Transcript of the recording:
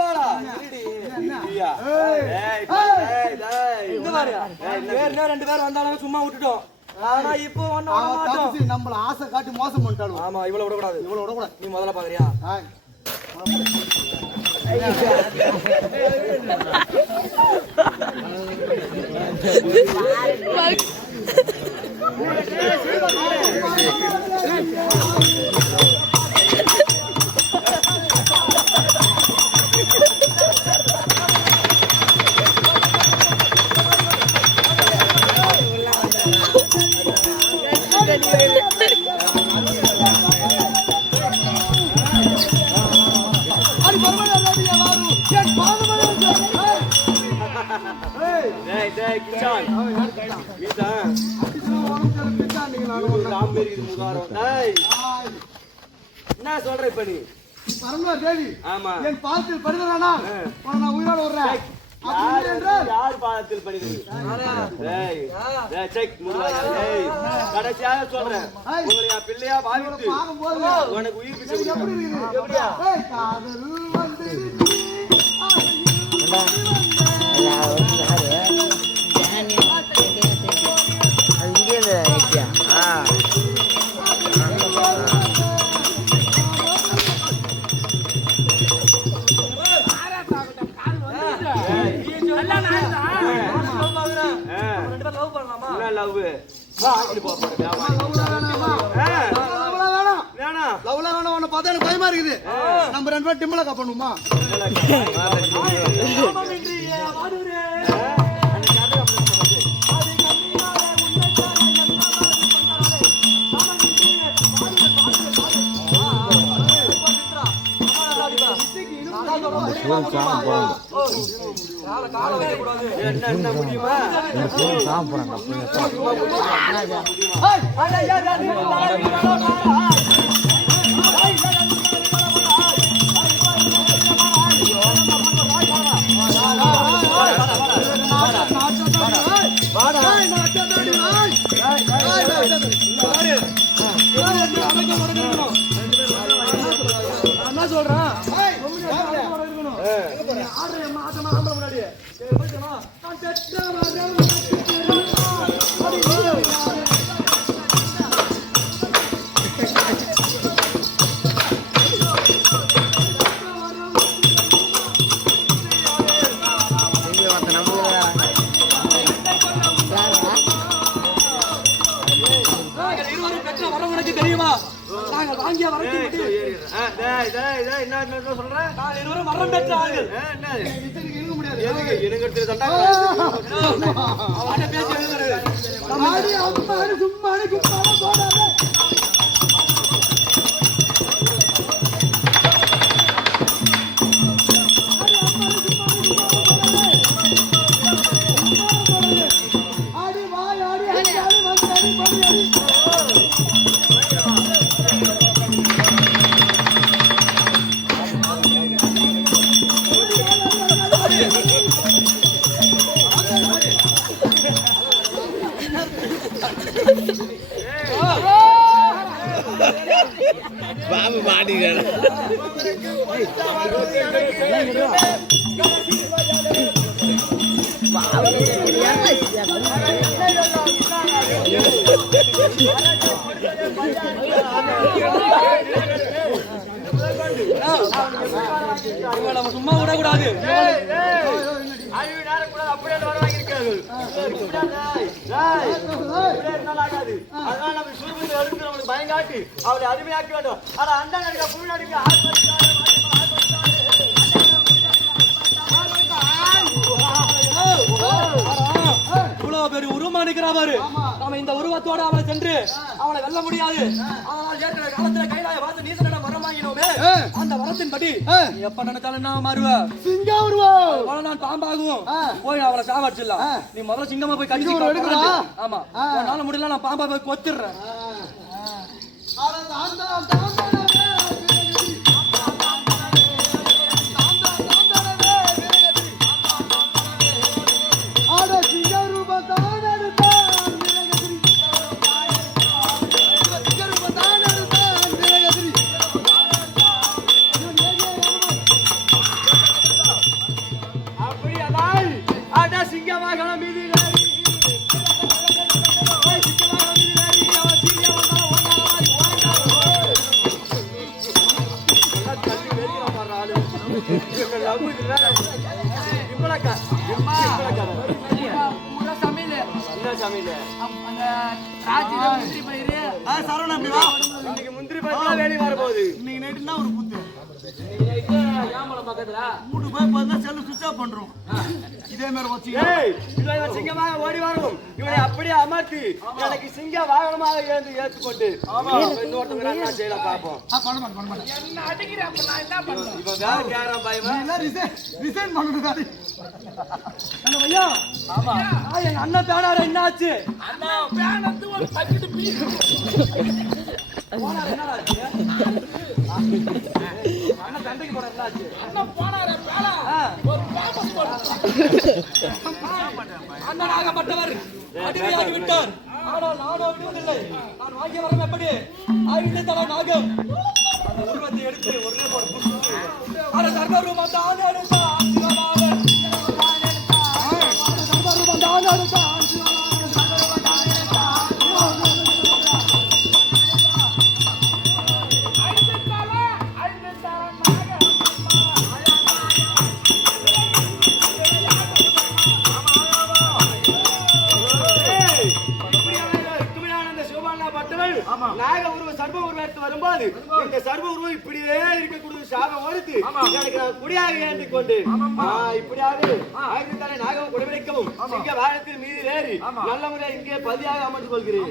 பாடா ரெண்டு பேரும் வந்தாலும் சும்மா விட்டுட்டோம். ஆனா இப்போ நம்மள ஆசை காட்டி மோசம் பண்ணிட்டாலும். ஆமா இவ்வளவு விடக்கூடாது, இவ்வளவு விடக்கூடாது. நீ முதல்ல பாக்குறியா? என்ன சொல்ற இப்ப நீ? பரமேஸ்வர தேவி என் பாதத்தில் படுகிறானா நான் உயிரோட விடுறேன். யார் பாதத்தில் படுகிறது? கடைசியாக சொல்றேன், உங்களுடைய பிள்ளையா பாதித்து உனக்கு உயிர் பிச்சை பயமா இருக்குது. நம்ம ரெண்டு பேரும் டிம்பலக்கா பண்ணுமா? என்ன முடியுமா? என்ன சொல்றேன்? தெரியுமா? நாங்கள் வாங்கிய வரத்தை சொல்றேன். நான் இருவரும் மரம் பெற்ற ஆள்கள். இருக்க முடியாது. பாபு மாட்டிக்கிற சும்மா விடக்கூடாது. பயங்காட்டி அவளை அருமையாக்க வேண்டும். ஆனா அந்த இவ்வளவு பேர் உருவமா நிற்கிறாரு. நாம இந்த உருவத்தோட அவளை சென்று அவளை வெல்ல முடியாது. ஆனால் ஏற்கனவே காலத்துல கைலாய பார்த்து நீசனிடம் வரம் வாங்கினோமே, அந்த வரத்தின்படி எப்ப நினைச்சாலும் நான் மாறுவேன். சிங்கா உருவம் நான் பாம்பாகும் போய் அவளை சாவடிச்சிடலாம். நீ முதல்ல சிங்கமா போய் கடிச்சு ஆமா, என்னால முடியல நான் பாம்பா போய் கொத்திடுறேன். வாகனம் மீது ஏறி முந்திரி பயிர் வேலி வர போகுது. இன்னைக்கு நைட்டு தான் ஒரு கூத்து பக்கத்துல கூட்டு போய் பார்த்தா செல்லு சுவிட்ச் ஆஃப் பண்றோம் இதே மாதிரி வச்சுக்க இவன் சிங்கமாக ஓடி வரும். இவனை அப்படியே அமர்த்தி எனக்கு சிங்க வாகனமாக ஏற்றுக்கொண்டு இன்னொருத்தவங்க செய்யல பார்ப்போம். பண்ண மாட்டேன் இப்ப வேற கேரம் பயமா ரிசைன் பண்ணுறது ஐயா. ஆமா எங்க அண்ணன் பேனாரு என்ன ஆச்சு? போனாரு என்னடா ஆச்சு? அண்ணன் சண்டைக்கு போனாரு என்ன ஆச்சு? அண்ணனாகப்பட்டவர் அடிமையாகி விட்டார். ஆனால் நானோ விடுவதில்லை. நான் வாங்கிய வரம் எப்படி ஆகிவிட்டே தர நாகம் அந்த உருவத்தை எடுத்து ஒரே போடு. அட சர்வரூபம் தான் எடுத்தா சர்வரூபம் தான் எடுத்தா நாக உருவ சர்வ உருவத்து வரும்போது இந்த சர்வ உருவம் இப்படியே இருக்கக்கூடிய சாபம் ஒருத்து எனக்கு நான் குடியாக ஏந்தி கொண்டு இப்படியாக ஆயுதத்தாலே நாகம் குடவிடைக்கவும் சிங்க வாகனத்தில் மீது ஏறி நல்ல முறையாக இங்கே பதியாக அமர்ந்து கொள்கிறேன்.